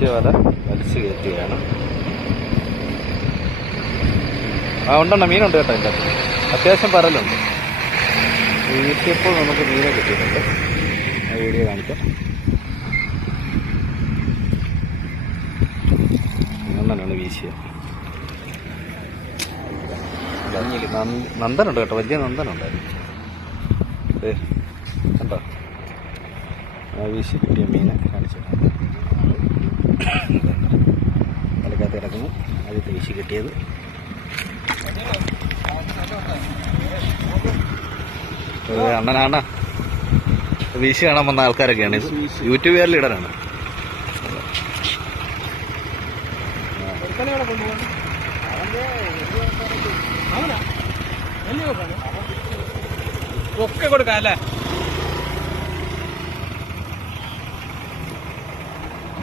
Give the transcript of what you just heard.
വീശിയ വല വലിച്ചു കയറ്റുകയാണ്. ഉണ്ടെണ്ണ മീനുണ്ട് കേട്ടോ. എൻ്റെ അത്യാവശ്യം പരലുണ്ട്. വീശിയപ്പോൾ നമുക്ക് മീനെ കിട്ടിയിട്ടുണ്ട്. വീഡിയോ കാണിക്കാം. നന്ദനാണ് വീശിയത്. നന്ദനുണ്ട് കേട്ടോ, വലിയ നന്ദനുണ്ടായിരുന്നു. കണ്ടോ, വീശി കിട്ടിയ മീനെ കാണിച്ചിട്ടുണ്ട്. വലക്കകത്ത് കിടക്കുന്നു. ആദ്യത്തെ വീശി കിട്ടിയത് അണ്ണനാണ്. വീശി കാണാൻ വന്ന ആൾക്കാരൊക്കെയാണ്. ഇത് യൂട്യൂബുകാരിൽ ഇടാനാണ്. ഒക്കെ കൊടുക്കാം അല്ലേ?